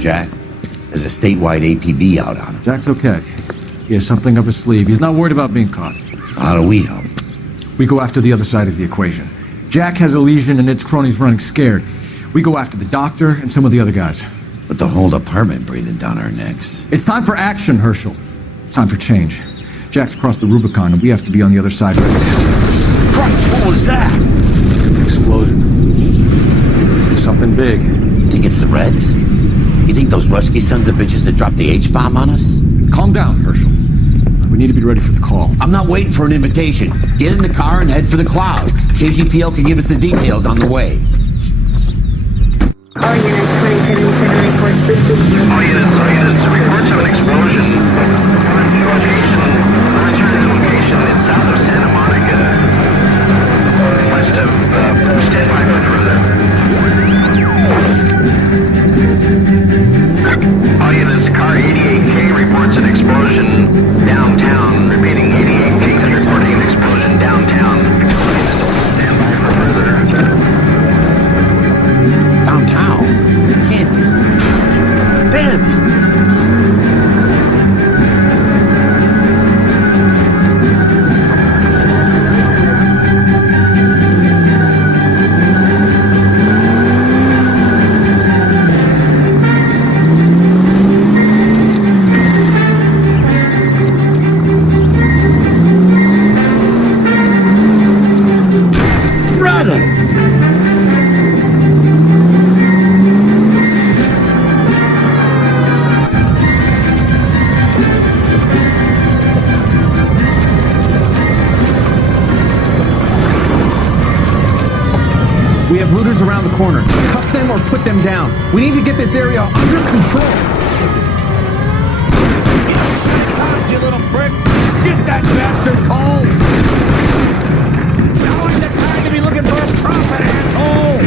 Jack, there's a statewide APB out on him. Jack's okay. He has something up his sleeve. He's not worried about being caught. How do we help? We go after the other side of the equation. Jack has a legion and its cronies running scared. We go after the doctor and some of the other guys. But the whole department breathing down our necks. It's time for action, Herschel. It's time for change. Jack's crossed the Rubicon and we have to be on the other side right now. Christ, what was that? Explosion. Something big. You think it's the Reds? You think those Rusky sons of bitches that dropped the H-bomb on us? Calm down, Herschel. We need to be ready for the call. I'm not waiting for an invitation. Get in the car and head for the cloud. KGPL can give us the details on the way. All units, 2077 reports. All units, reports of an explosion. Location in south of Santa Monica. West of, stand by for further. All units, car 88K reports an explosion downtown. Remaining 88K is reporting an explosion downtown. Stand by for further. Downtown? Can't be. Damn! We have looters around the corner. Cuff them or put them down. We need to get this area under control. You little prick! Get that bastard cold! Now is the time to be looking for a profit, asshole!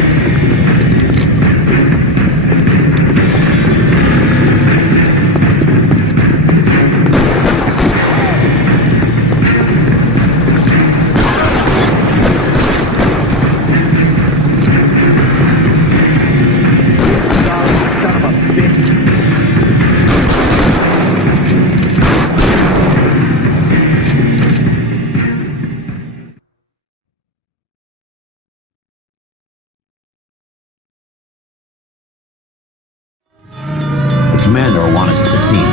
Commander will want us at the scene.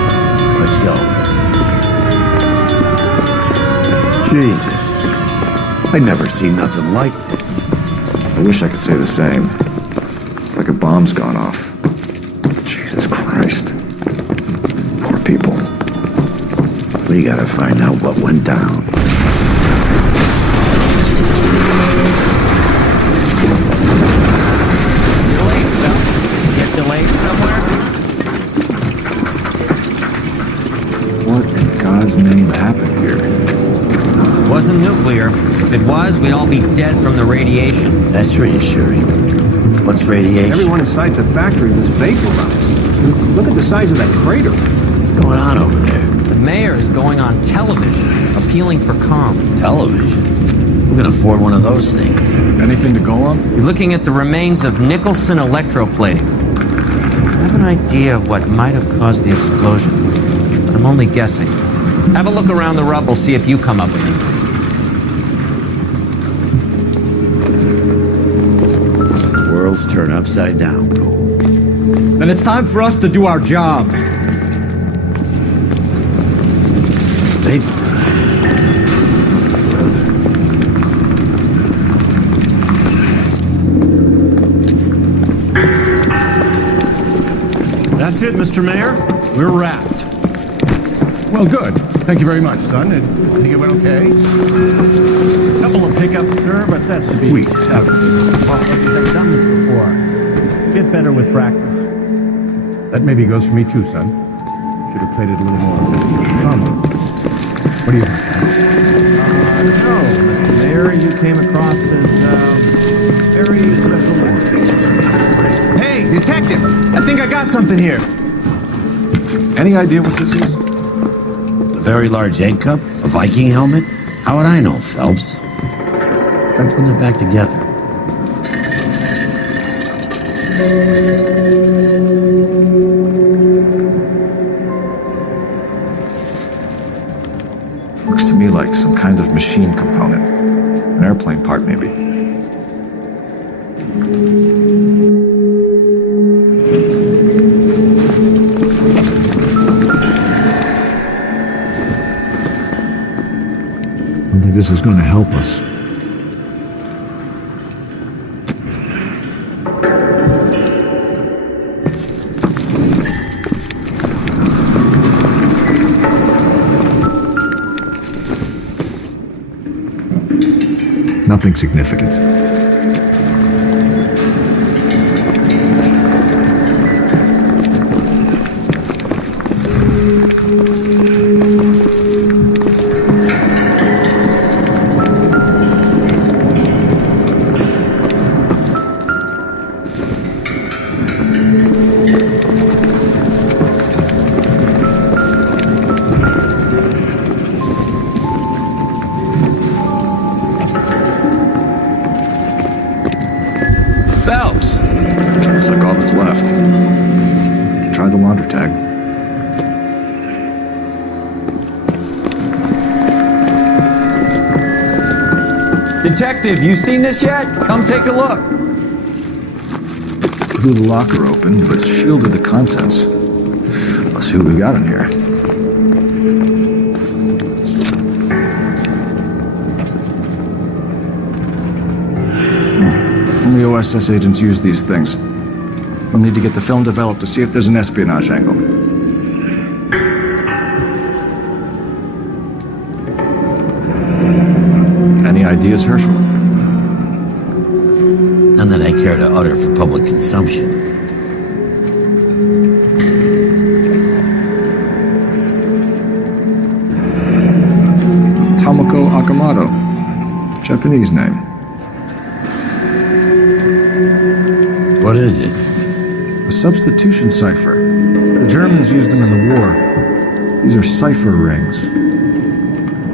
Let's go. Jesus. I never seen nothing like this. I wish I could say the same. It's like a bomb's gone off. Jesus Christ. Poor people. We gotta find out what went down. Get delayed somewhere? What in God's name happened here? Wasn't nuclear. If it was, we'd all be dead from the radiation. That's reassuring. What's radiation? Everyone inside the factory was vaporized. Look at the size of that crater. What's going on over there? The mayor is going on television, appealing for calm. Television? Who can afford one of those things? Anything to go on? You're looking at the remains of Nicholson electroplating. I have an idea of what might have caused the explosion, but I'm only guessing. Have a look around the rubble, see if you come up with it. Worlds turn upside down, Cole. Then it's time for us to do our jobs. That's it, Mr. Mayor. We're wrapped. Well, good. Thank you very much, son. I think it went okay. Couple of hiccups, sir, but that's to be expected. Well, I've done this before. Get better with practice. That maybe goes for me too, son. Should have played it a little more calmly. What do you think? No, Mr. Mayor, you came across as, very special. Hey, detective! I think I got something here. Any idea what this is? A very large egg cup? A Viking helmet? How would I know, Phelps? Try putting it back together. Looks to me like some kind of machine component. An airplane part, maybe. I don't think this is going to help us. Nothing significant. Phelps! Looks like all that's left. Try the launder tag. Detective, you seen this yet? Come take a look. Blew the locker open, but shielded the contents. Let's see what we got in here. Only OSS agents use these things. We'll need to get the film developed to see if there's an espionage angle. Any ideas, Herschel? None that I care to utter for public consumption. Tomoko Akamoto. Japanese name. What is it? A substitution cipher. The Germans used them in the war. These are cipher rings.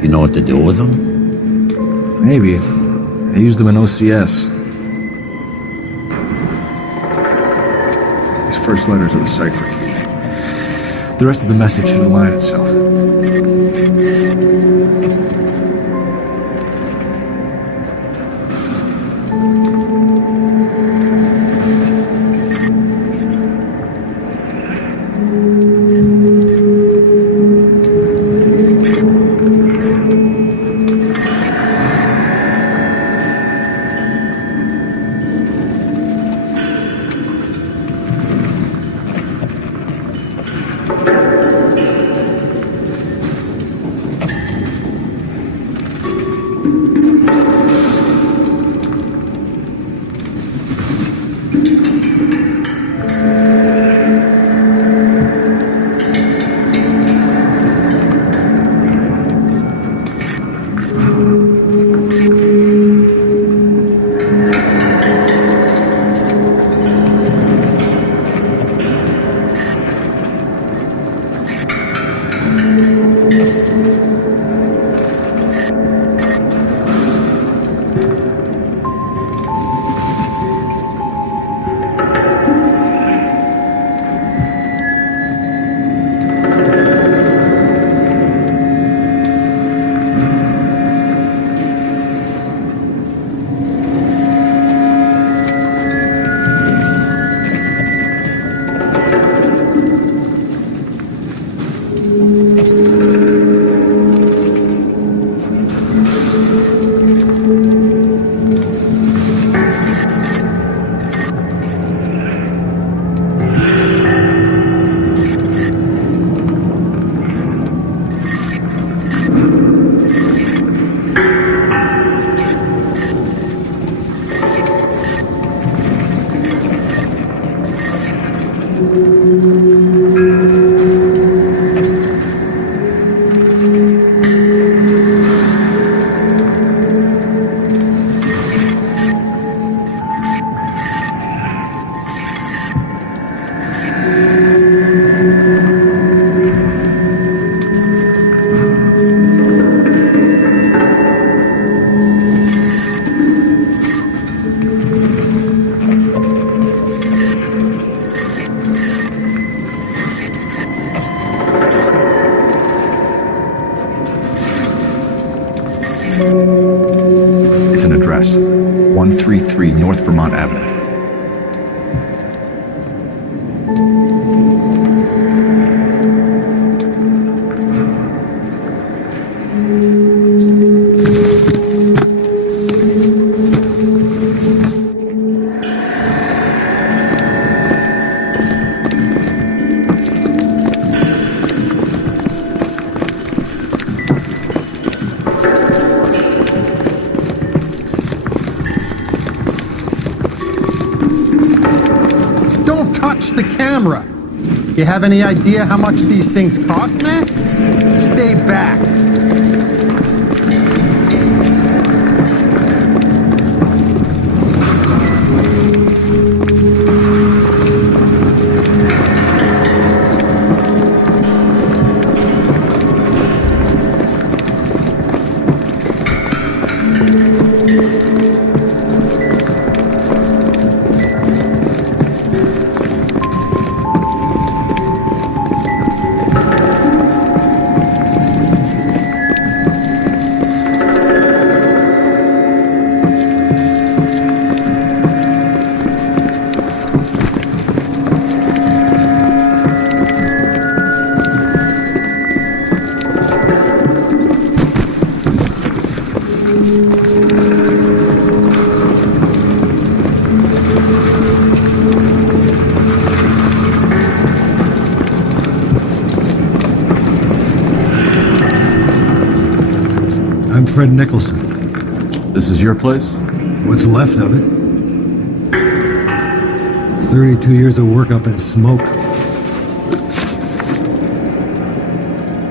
You know what to do with them? Maybe. They used them in OCS. These first letters of the cipher. The rest of the message should align itself. It's an address. 133 North Vermont Avenue. Don't touch the camera! You have any idea how much these things cost, man? Stay back. I'm Fred Nicholson. This is your place? What's left of it? 32 years of work up in smoke.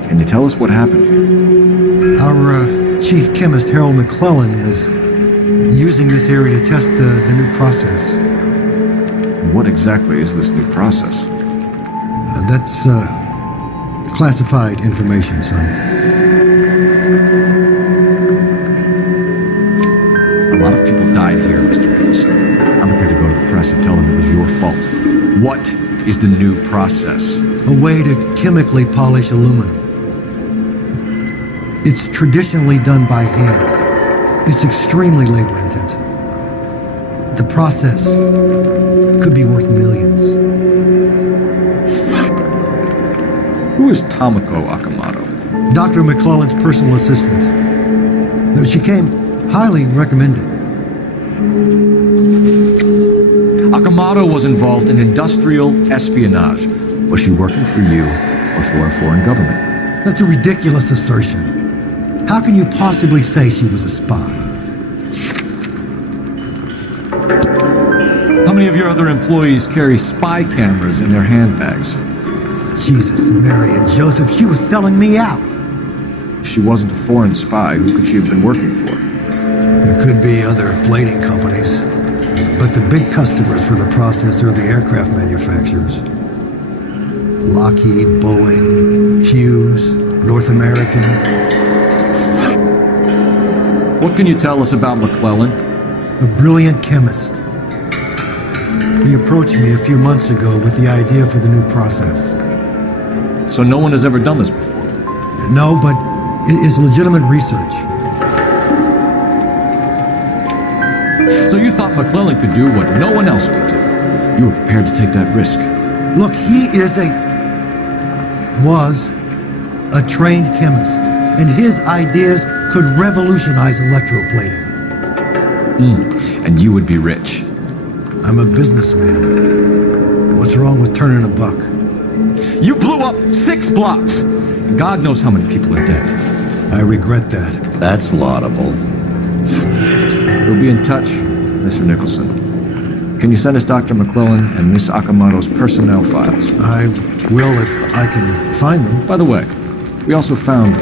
Can you tell us what happened? Our chief chemist, Harold McClellan, was using this area to test the new process. What exactly is this new process? That's classified information, son. A lot of people died here, Mr. Nicholson. I'm prepared to go to the press and tell them it was your fault. What is the new process? A way to chemically polish aluminum. It's traditionally done by hand. It's extremely labor intensive. The process could be worth millions. Who is Tomoko Akamoto? Dr. McClellan's personal assistant. Though she came highly recommended. Akamoto was involved in industrial espionage. Was she working for you or for a foreign government? That's a ridiculous assertion. How can you possibly say she was a spy? How many of your other employees carry spy cameras in their handbags? Jesus, Mary and Joseph, she was selling me out. If she wasn't a foreign spy, who could she have been working for? There could be other plating companies, but the big customers for the process are the aircraft manufacturers. Lockheed, Boeing, Hughes, North American. What can you tell us about McClellan? A brilliant chemist. He approached me a few months ago with the idea for the new process. So no one has ever done this before? No, but it's legitimate research. So you thought McClellan could do what no one else could do? You were prepared to take that risk? Look, he was a trained chemist, and his ideas could revolutionize electroplating. And you would be rich. I'm a businessman. What's wrong with turning a buck? You blew up 6 blocks! God knows how many people are dead. I regret that. That's laudable. We'll be in touch, Mr. Nicholson. Can you send us Dr. McClellan and Miss Akamoto's personnel files? I will if I can find them. By the way, we also found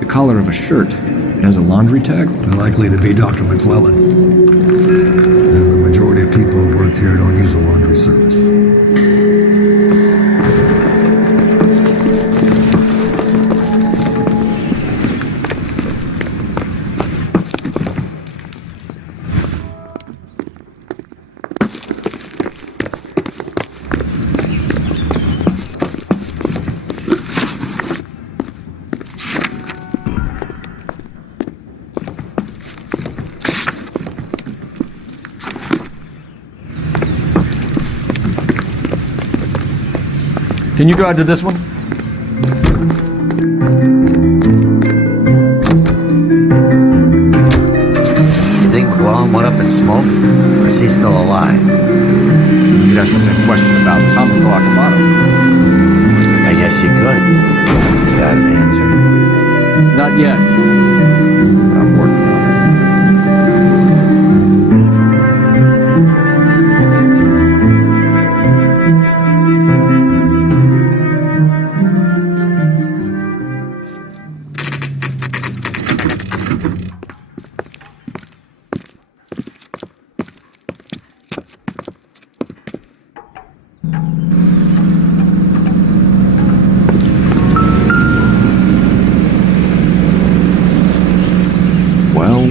the collar of a shirt. It has a laundry tag. Likely to be Dr. McClellan. The majority of people who worked here don't use a laundry service. Can you go out to this one? You think McClellan went up in smoke? Or is he still alive? You'd ask the same question about Tomoko Akamoto. I guess you could. You got an answer. Not yet. But I'm working on it.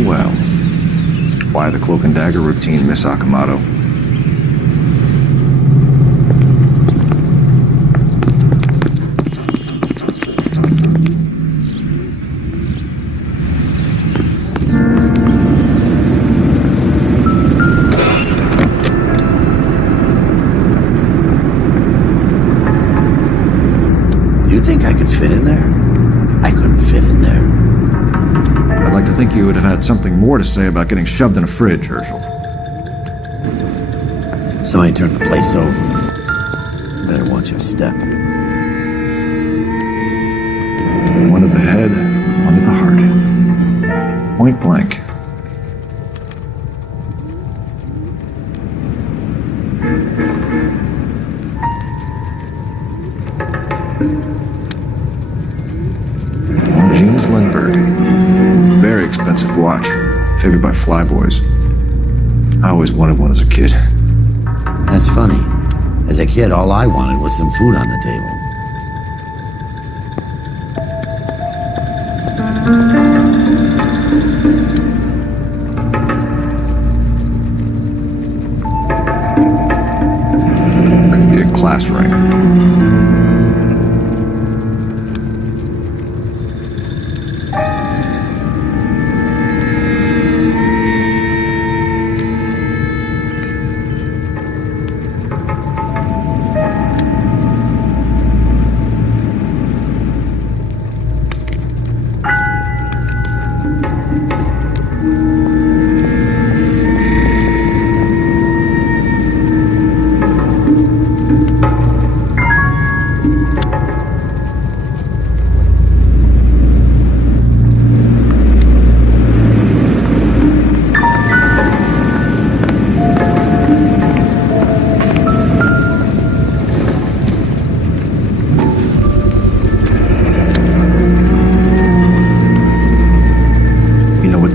Well. Why the cloak and dagger routine, Miss Akamoto? Do you think I could fit in there? I couldn't fit in there. I'd like to think you would have had something more to say about getting shoved in a fridge, Herschel. Somebody turned the place over. Better watch your step. One to the head, one to the heart. Point blank. Jeans Lindbergh. Very expensive watch. Favored by flyboys. I always wanted one as a kid. That's funny. As a kid, all I wanted was some food on the table. Could be a class ring.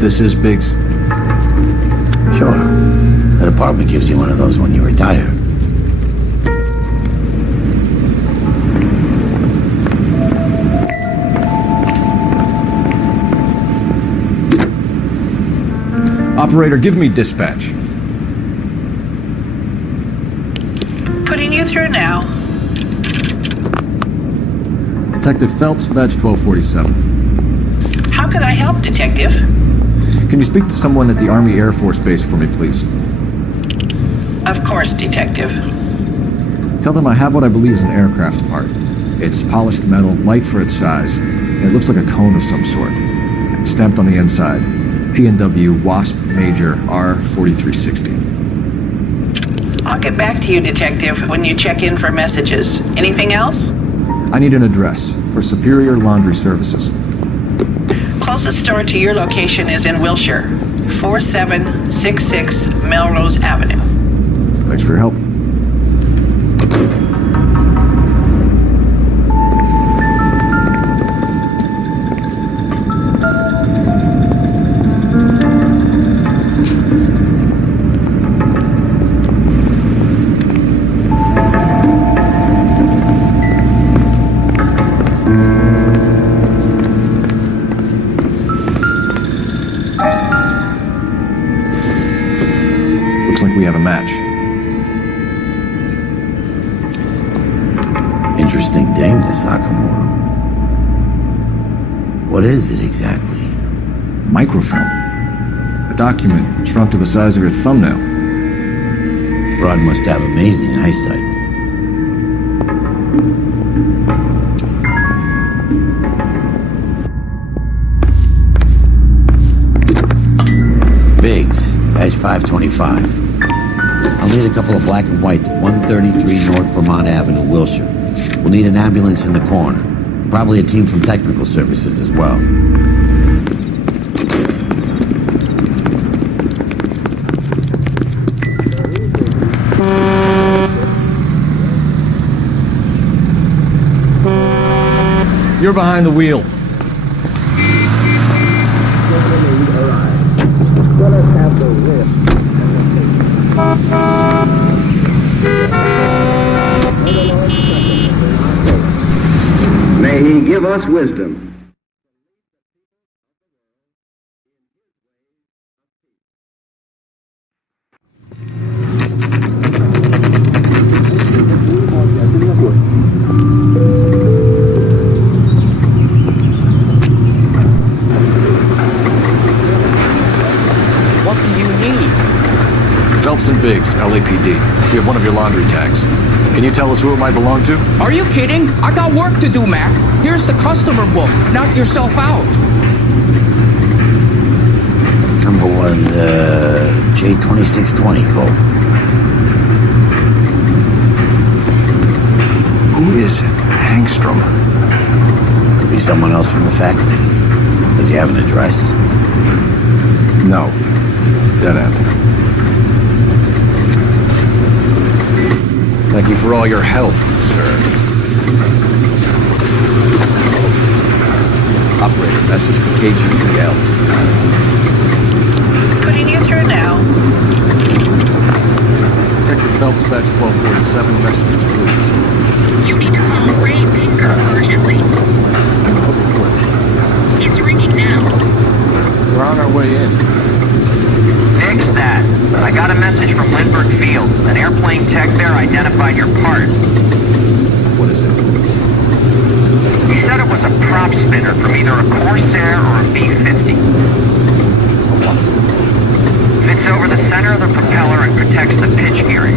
This is Biggs. Sure. That apartment gives you one of those when you retire. Operator, give me dispatch. Putting you through now. Detective Phelps, badge 1247. How could I help, Detective? Can you speak to someone at the Army Air Force Base for me, please? Of course, Detective. Tell them I have what I believe is an aircraft part. It's polished metal, light for its size, and it looks like a cone of some sort. It's stamped on the inside. P&W Wasp Major R4360. I'll get back to you, Detective, when you check in for messages. Anything else? I need an address for Superior Laundry Services. Closest store to your location is in Wilshire, 4766 Melrose Avenue. Thanks for your help. Looks like we have a match. Interesting dame, this Sakamoto. What is it exactly? Microfilm. A document shrunk to the size of your thumbnail. Rod must have amazing eyesight. Badge 525. I'll need a couple of black and whites at 133 North Vermont Avenue, Wilshire. We'll need an ambulance in the corner. Probably a team from technical services as well. You're behind the wheel. May he give us wisdom. What do you need? Phelps and Biggs, LAPD. We have one of your laundry tags. Can you tell us who it might belong to? Are you kidding? I got work to do, Mac. Here's the customer book. Knock yourself out. Number was, J2620, Cole. Who is Hangstrom? Could be someone else from the factory. Does he have an address? No. Dead end. Thank you for all your help, sir. Operator, message for KGPL. Putting you through now. Detective Phelps, badge 1247, messages, please. You need to call Ray Pinker urgently. It's ringing now. We're on our way in. Fix that. I got a message from Lindbergh Field. An airplane tech there identified your part. What is it? He said it was a prop spinner from either a Corsair or a B-50. What? Fits over the center of the propeller and protects the pitch gearing.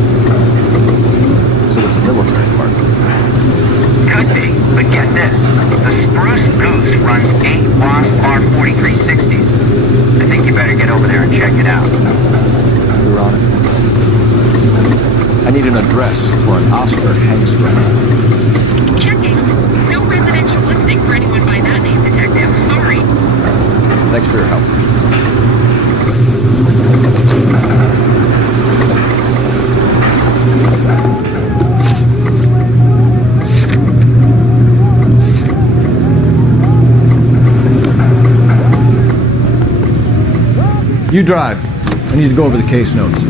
So it's a military part. Could be, but get this. The Spruce Goose runs 8 Wasp R4360s. I think you better get over there and check it out. We're on it. I need an address for an Oscar Hangstrom. Checking. No residential listing for anyone by that name, Detective. Sorry. Thanks for your help. You drive. I need to go over the case notes.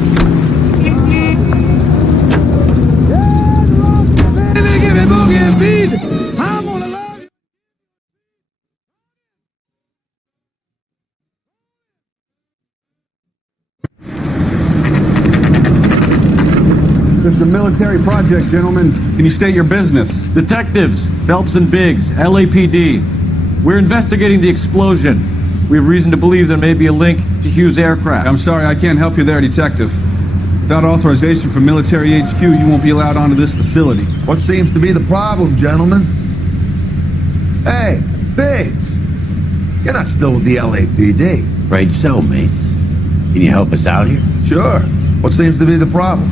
This is a military project, gentlemen. Can you state your business? Detectives, Phelps and Biggs, LAPD. We're investigating the explosion. We have reason to believe there may be a link to Hughes' aircraft. I'm sorry, I can't help you there, Detective. Without authorization from Military HQ, you won't be allowed onto this facility. What seems to be the problem, gentlemen? Hey, Biggs! You're not still with the LAPD. Right so, mates. Can you help us out here? Sure. What seems to be the problem?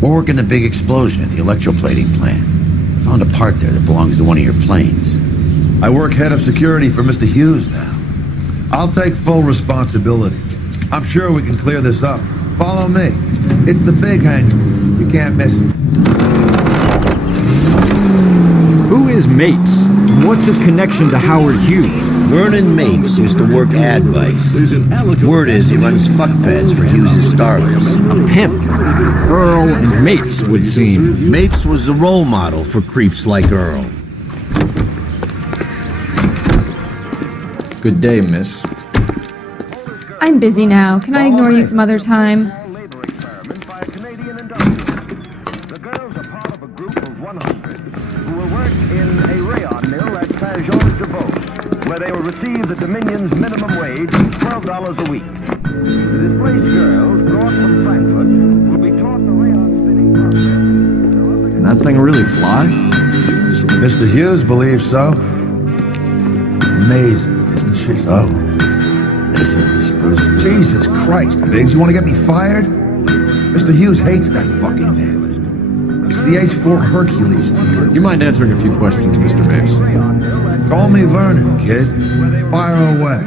We're working the big explosion at the electroplating plant. I found a part there that belongs to one of your planes. I work head of security for Mr. Hughes now. I'll take full responsibility. I'm sure we can clear this up. Follow me. It's the big hangar. You can't miss it. Who is Mapes? And what's his connection to Howard Hughes? Vernon Mapes used to work Advice. Word is he runs fuck pads for Hughes' starlets. A pimp. Earl and Mapes would seem. Mapes was the role model for creeps like Earl. Good day, miss. I'm busy now. Can I ignore you some other time? The girls are part of a group of 100 who will work in a rayon mill at Saint-Georges de Beauce, where they will receive the Dominion's minimum wage, $12 a week. The displaced girls brought from Frankfurt will be taught the rayon spinning process. Can that thing really fly? Mr. Hughes believes so. Amazing, isn't she? So, says the screws. Jesus Christ, Biggs, you want to get me fired? Mr. Hughes hates that fucking man. It's the H4 Hercules to you. You mind answering a few questions, Mr. Mapes? Call me Vernon, kid. Fire away.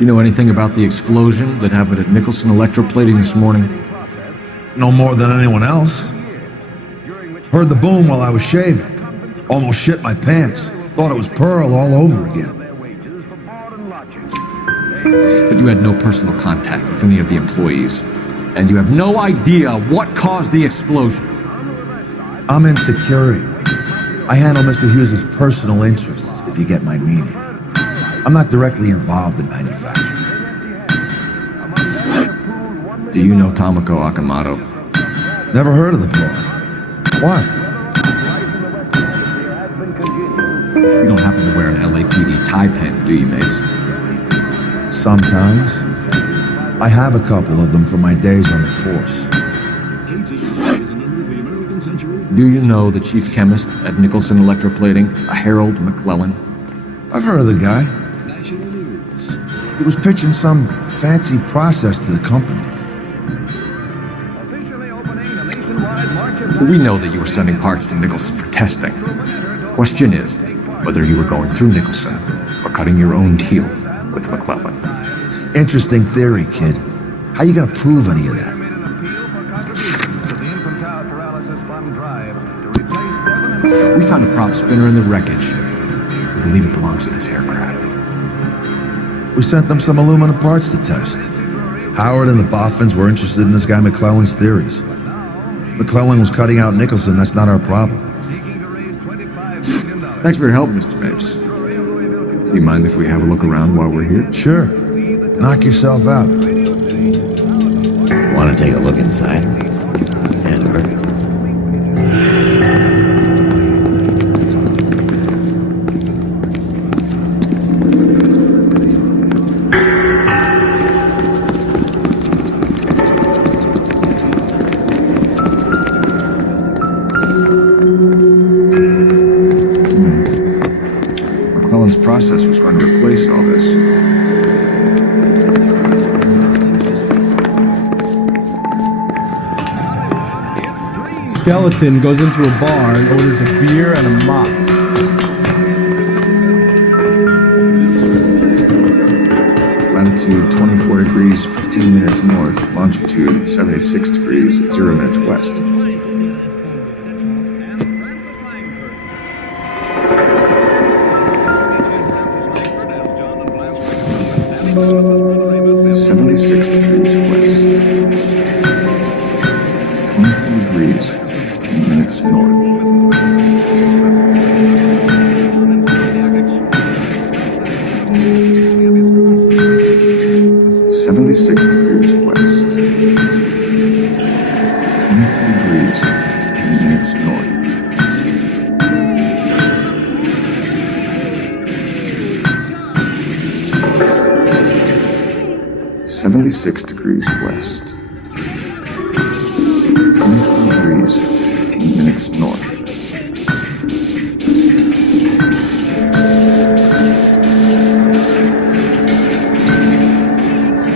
You know anything about the explosion that happened at Nicholson Electroplating this morning? No more than anyone else. Heard the boom while I was shaving. Almost shit my pants. Thought it was Pearl all over again. But you had no personal contact with any of the employees. And you have no idea what caused the explosion. I'm in security. I handle Mr. Hughes' personal interests, if you get my meaning. I'm not directly involved in manufacturing. Do you know Tomoko Akamoto? Never heard of the boy. Why? You don't happen to wear an LAPD tie pin, do you, Mapes? Sometimes. I have a couple of them from my days on the force. Do you know the chief chemist at Nicholson Electroplating, a Harold McClellan? I've heard of the guy. He was pitching some fancy process to the company. We know that you were sending parts to Nicholson for testing. Question is, whether you were going through Nicholson or cutting your own deal with McClellan. Interesting theory, kid. How you gonna prove any of that? We found a prop spinner in the wreckage. We believe it belongs to this aircraft. We sent them some aluminum parts to test. Howard and the Boffins were interested in this guy McClellan's theories. McClellan was cutting out Nicholson, that's not our problem. Thanks for your help, Mr. Mapes. Do you mind if we have a look around while we're here? Sure. Knock yourself out. Want to take a look inside? And her? McClellan's process was going to replace all this. Skeleton goes into a bar and orders a beer and a mop. Latitude 24 degrees, 15 minutes north. Longitude 76 degrees, 0 minutes west. $76 degrees west. 20 degrees, 15 minutes north. $76 degrees west. 20 degrees, 15 minutes north. $76 degrees west. 20 degrees, 15 minutes north.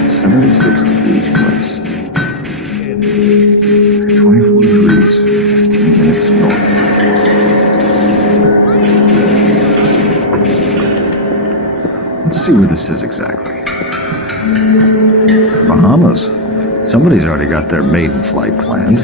$76 degrees west. 24 degrees, 15 minutes north. Let's see where this is exactly. Bahamas. Somebody's already got their maiden flight planned.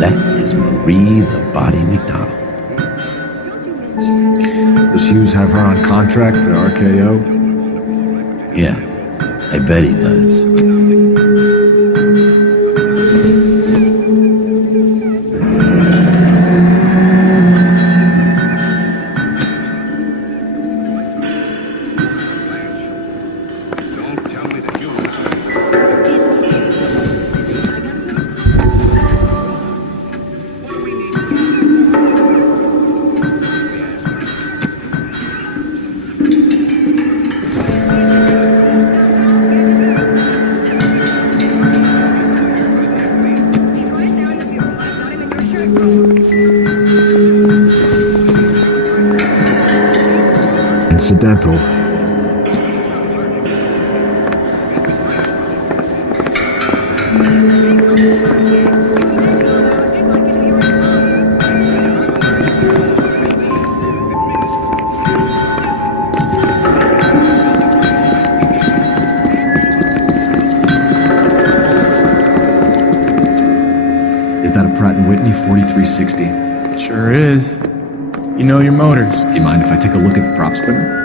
That is Marie the Body McDonald. Does Hughes have her on contract to RKO? Yeah, I bet he does. Incidental. Is that a Pratt & Whitney 4360? Sure is. You know your motors. Do you mind if I take a look at the prop spinner?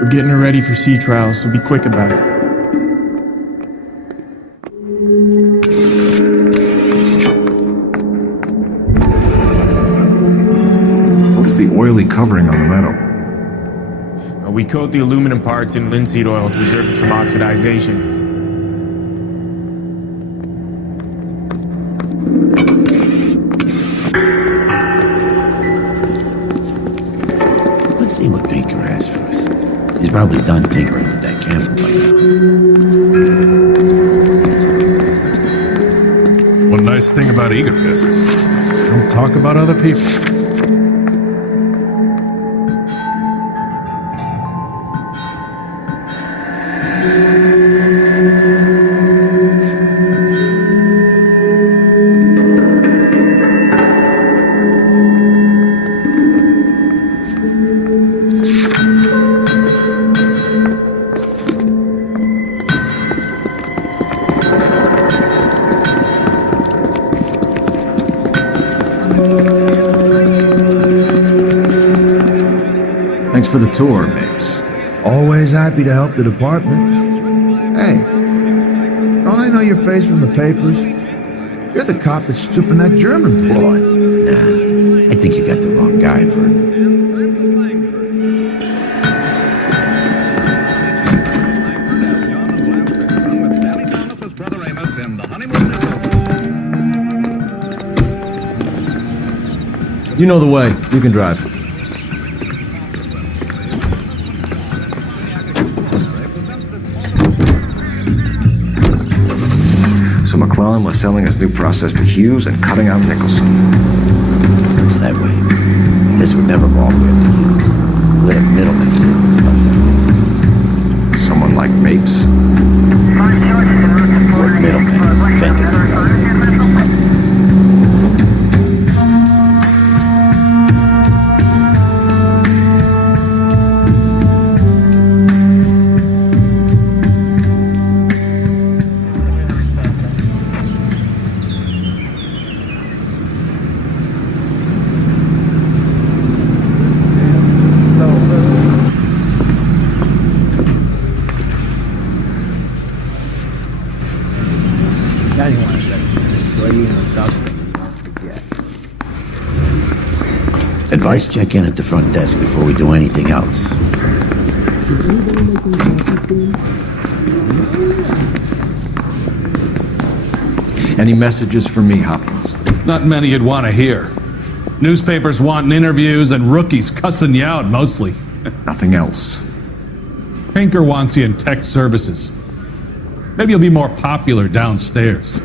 We're getting her ready for sea trials, so be quick about it. What is the oily covering on the metal? We coat the aluminum parts in linseed oil to preserve it from oxidization. Let's see what Baker has for us. He's probably done tinkering with that camera by now. One nice thing about egotists, don't talk about other people. Thanks for the tour, Mapes. Always happy to help the department. Hey, don't I know your face from the papers? You're the cop that's stripping that German ploy. Nah, I think you got the wrong guy for it. You know the way. You can drive. So McClellan was selling his new process to Hughes and cutting out Nicholson. Looks that way. Guess we're never all going to use. Let a middleman do stuff like this. Someone like Mapes? What middleman was invented to cause their use? Advice: check in at the front desk before we do anything else. Any messages for me, Hopkins? Not many you'd want to hear. Newspapers wanting interviews and rookies cussing you out mostly. Nothing else. Pinker wants you in tech services. Maybe you'll be more popular downstairs.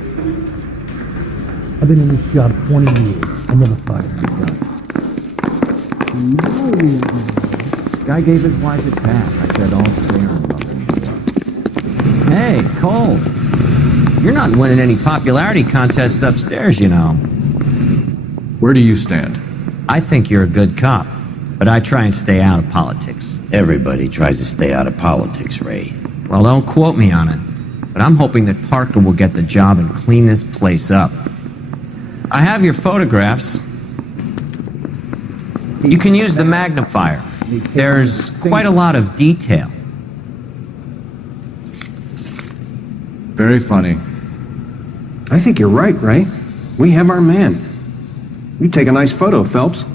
I've been in this job 20 years. I never fired a guy. Guy gave his wife his pass. I said all fair and loving. Hey, Cole. You're not winning any popularity contests upstairs, you know. Where do you stand? I think you're a good cop, but I try and stay out of politics. Everybody tries to stay out of politics, Ray. Well, don't quote me on it, but I'm hoping that Parker will get the job and clean this place up. I have your photographs. You can use the magnifier. There's quite a lot of detail. Very funny. I think you're right, Ray. We have our man. You take a nice photo, Phelps.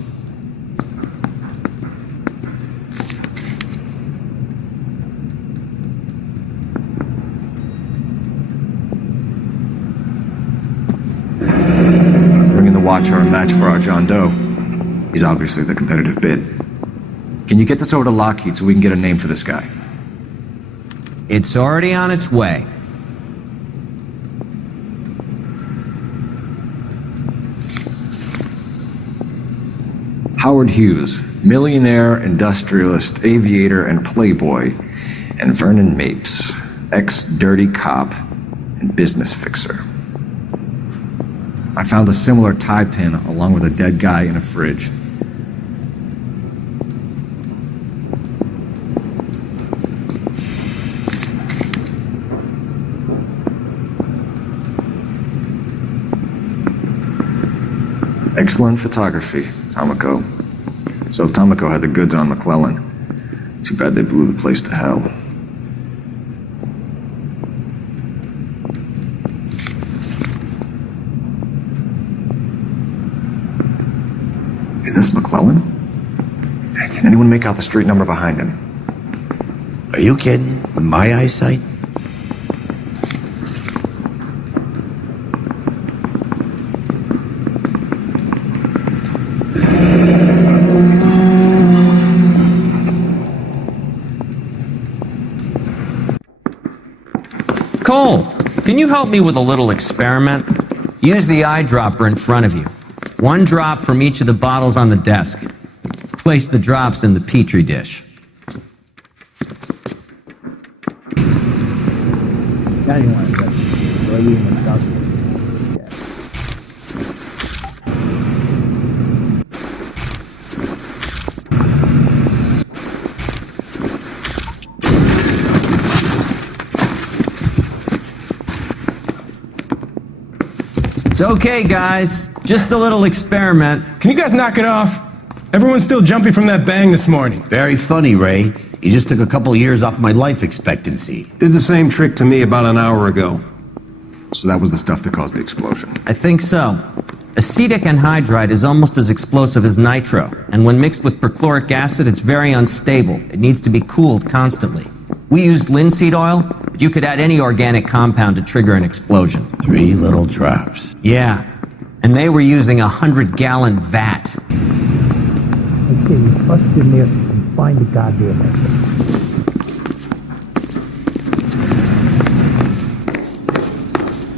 Bringing the Watcher a match for our John Doe. He's obviously the competitive bid. Can you get this over to Lockheed so we can get a name for this guy? It's already on its way. Howard Hughes, millionaire, industrialist, aviator, and playboy, and Vernon Mapes, ex-dirty cop and business fixer. I found a similar tie pin along with a dead guy in a fridge. Excellent photography, Tomoko. So Tomoko had the goods on McClellan. Too bad they blew the place to hell. Is this McClellan? Can anyone make out the street number behind him? Are you kidding? With my eyesight? Cole, can you help me with a little experiment? Use the eyedropper in front of you. One drop from each of the bottles on the desk. Place the drops in the petri dish. Now you want to go. So you even dust it. It's okay, guys. Just a little experiment. Can you guys knock it off? Everyone's still jumping from that bang this morning. Very funny, Ray. You just took a couple of years off my life expectancy. Did the same trick to me about an hour ago. So that was the stuff that caused the explosion. I think so. Acetic anhydride is almost as explosive as nitro, and when mixed with perchloric acid, it's very unstable. It needs to be cooled constantly. We used linseed oil, but you could add any organic compound to trigger an explosion. 3 little drops. Yeah, and they were using a 100-gallon vat. I say you bust in there and find the goddamn thing.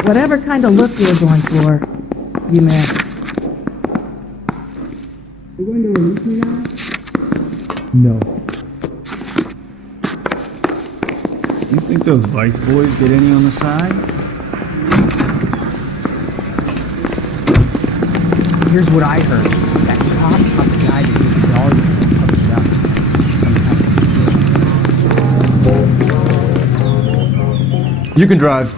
Whatever kind of look you're going for, you man. You're going to release me now? No. You think those Vice boys get any on the side? Here's what I heard. That top guy that did the dog coming up. You can drive.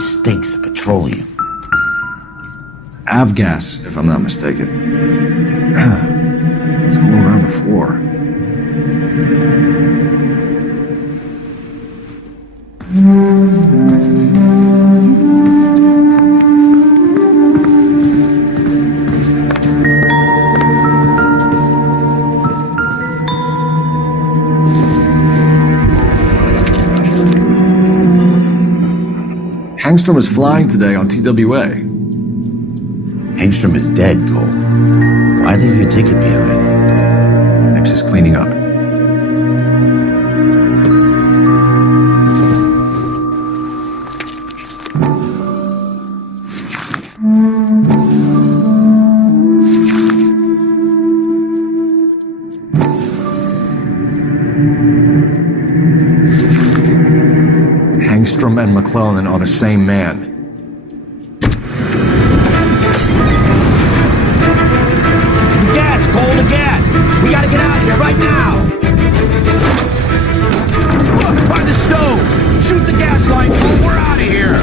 Stinks of petroleum. Avgas, if I'm not mistaken. It's all around the floor. Hangstrom is flying today on TWA. Hangstrom is dead, Cole. Why leave your ticket behind? Nix is cleaning up. Hangstrom and McClellan are the same man. The gas, Cole, the gas! We gotta get out of here right now! Look, by the stove! Shoot the gas line, Cole, we're out of here!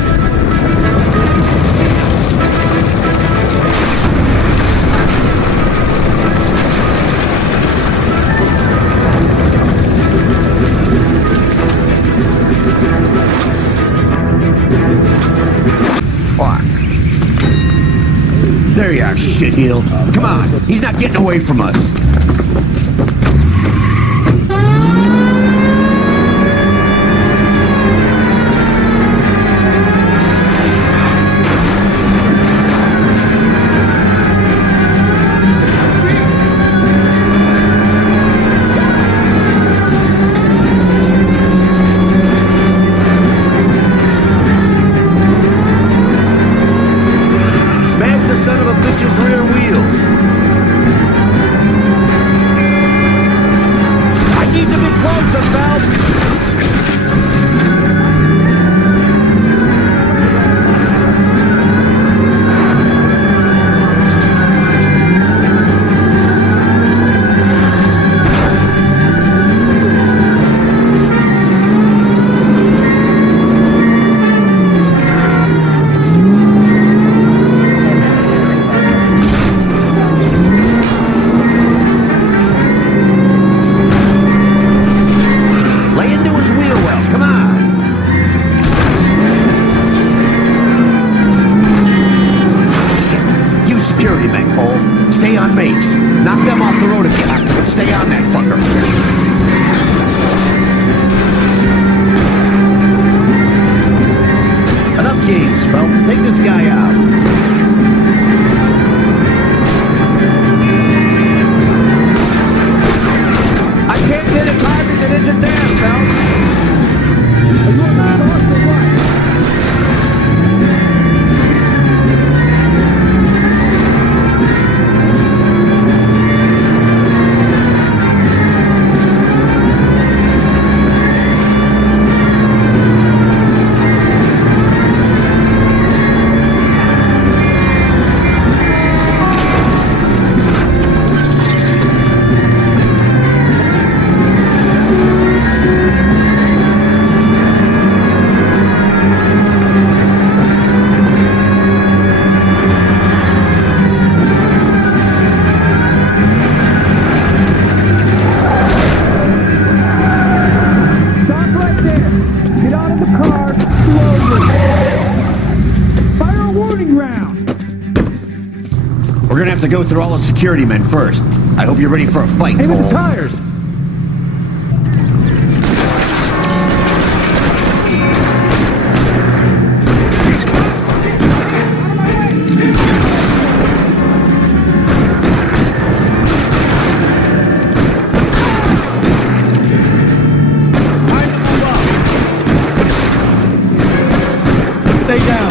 Fuck. There you are, shitheel. Come on, he's not getting away from us. Smash the son of a bitch's rear wheels. I need to be closer, Phelps. Lay into his wheel well, come on. Shit. You security men, Cole. Stay on mates. Knock them off the road if you have to, but stay on that fucker. Enough games, Phelps. Take this guy out. I can't get a target that isn't there, Phelps. Are you a mad horse or what? We're gonna have to go through all the security men first. I hope you're ready for a fight, Aim at Cole. the tires! Stay down.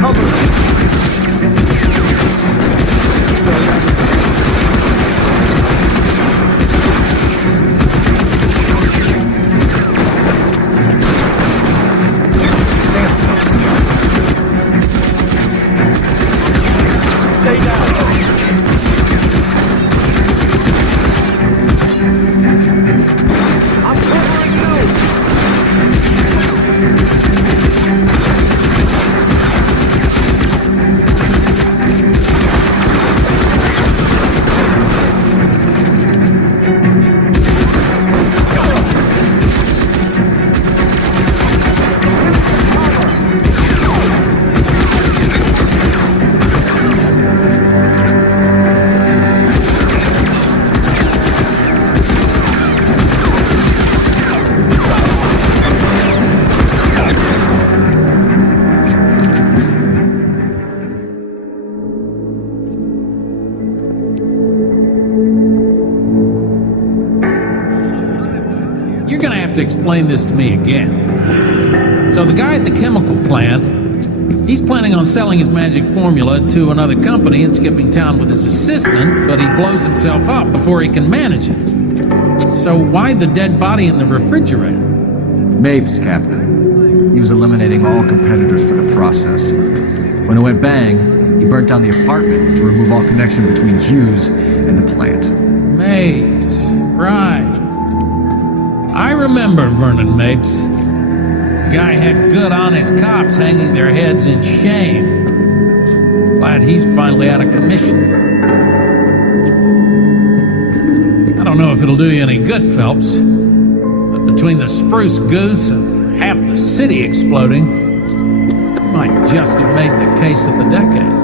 Cover me. Stay down. I'm covering you. You're gonna have to explain this to me again. So the guy at the chemical plant, he's planning on selling his magic formula to another company and skipping town with his assistant, but he blows himself up before he can manage it. So why the dead body in the refrigerator? Mapes, Captain. He was eliminating all competitors for the process. When it went bang, he burnt down the apartment to remove all connection between Hughes and the plant. Mapes, right. I remember Vernon Mapes. The guy had good, honest cops hanging their heads in shame. Glad he's finally out of commission. I don't know if it'll do you any good, Phelps, but between the spruce goose and half the city exploding, you might just have made the case of the decade.